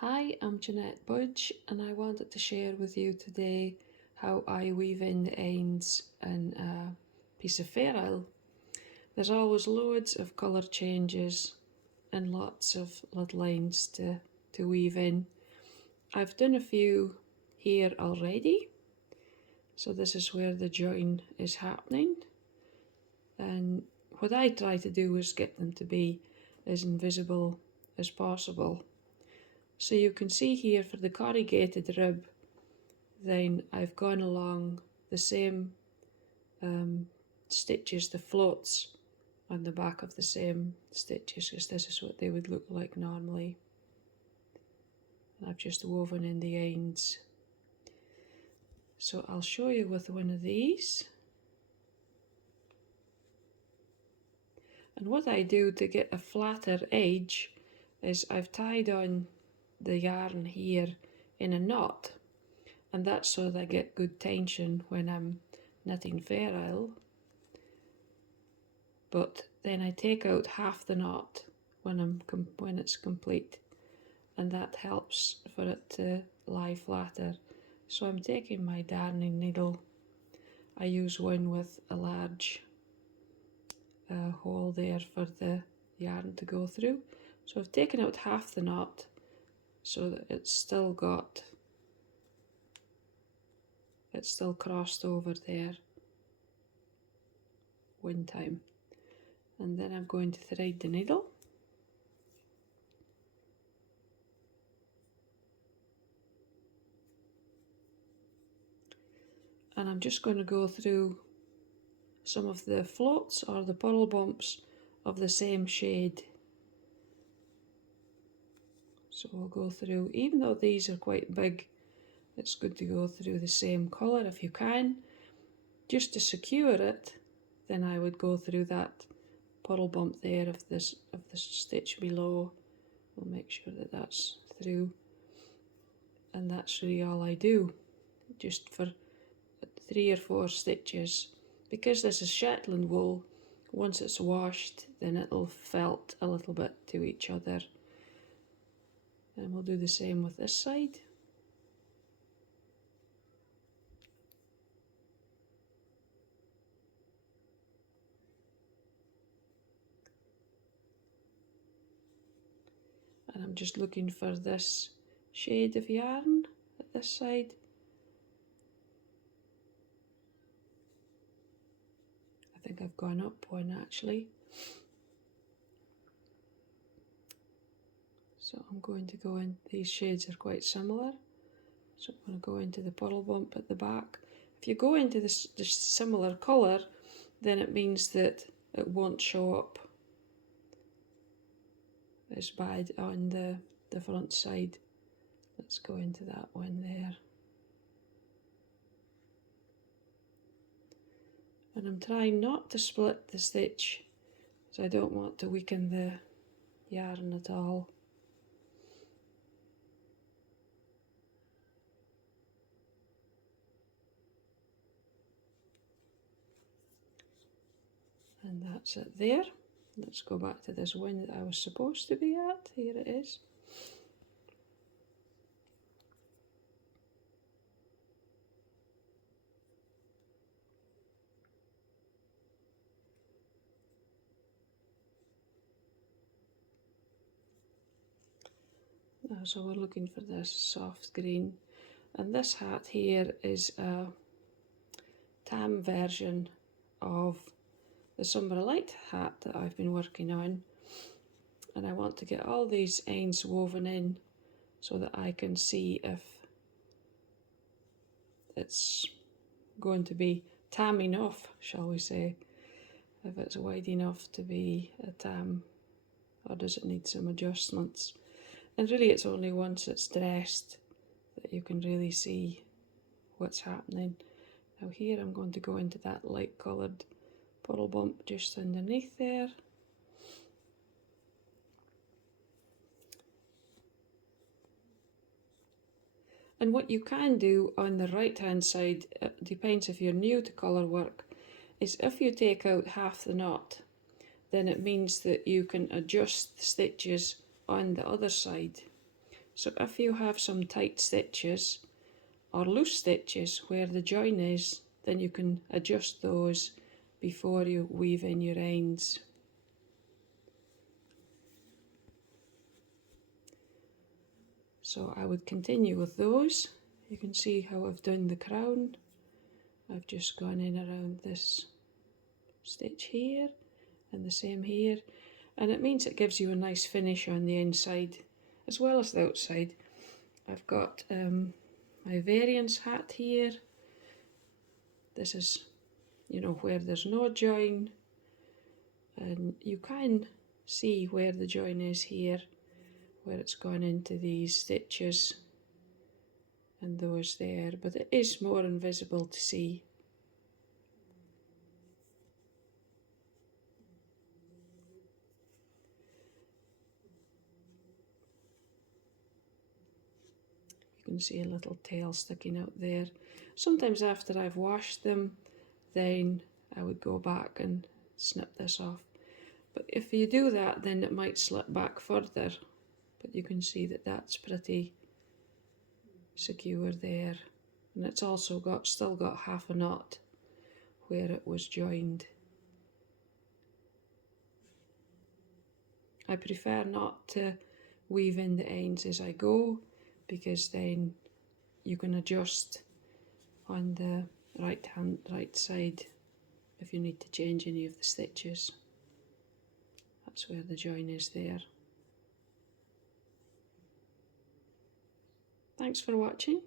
Hi, I'm Janette Budge and I wanted to share with you today how I weave in the ends in a piece of ferrule. There's always loads of colour changes and lots of little lines to weave in. I've done a few here already, so this is where the join is happening, and what I try to do is get them to be as invisible as possible. So you can see here for the corrugated rib, then I've gone along the same stitches, the floats on the back of the same stitches, because this is what they would look like normally. And I've just woven in the ends. So I'll show you with one of these. And what I do to get a flatter edge is I've tied on the yarn here in a knot, and that's so that I get good tension when I'm knitting ferrule. But then I take out half the knot when it's complete, and that helps for it to lie flatter. So I'm taking my darning needle. I use one with a large hole there for the yarn to go through. So I've taken out half the knot so that it's still crossed over there one time. And then I'm going to thread the needle. And I'm just going to go through some of the floats or the puddle bumps of the same shade. So we'll go through, even though these are quite big, it's good to go through the same colour if you can. Just to secure it, then I would go through that puddle bump there of the stitch below. We'll make sure that that's through, and that's really all I do, just for 3 or 4 stitches. Because this is Shetland wool, once it's washed then it'll felt a little bit to each other. And we'll do the same with this side. And I'm just looking for this shade of yarn at this side. I think I've gone up one actually. So I'm going to go in, these shades are quite similar. So I'm going to go into the puddle bump at the back. If you go into this similar colour, then it means that it won't show up as bad on the front side. Let's go into that one there. And I'm trying not to split the stitch, so I don't want to weaken the yarn at all. And that's it there. Let's go back to this one that I was supposed to be at. Here it is. So we're looking for this soft green, and this hat here is a tam version of the Sumburgh Light Hat that I've been working on, and I want to get all these ends woven in so that I can see if it's going to be tam enough, shall we say, if it's wide enough to be a tam, or does it need some adjustments. And really it's only once it's dressed that you can really see what's happening. Now here I'm going to go into that light coloured puddle bump just underneath there. And what you can do on the right hand side, it depends if you're new to colour work, is if you take out half the knot, then it means that you can adjust the stitches on the other side. So if you have some tight stitches or loose stitches where the join is, then you can adjust those before you weave in your ends. So I would continue with those. You can see how I've done the crown. I've just gone in around this stitch here and the same here, and it means it gives you a nice finish on the inside as well as the outside. I've got my variance hat here. This is, you know, where there's no join, and you can see where the join is here, where it's gone into these stitches and those there, but it is more invisible to see. You can see a little tail sticking out there. Sometimes after I've washed them, then I would go back and snip this off. But if you do that, then it might slip back further. But you can see that that's pretty secure there. And it's also still got half a knot where it was joined. I prefer not to weave in the ends as I go, because then you can adjust on the right side if you need to change any of the stitches. That's where the join is there. Thanks for watching.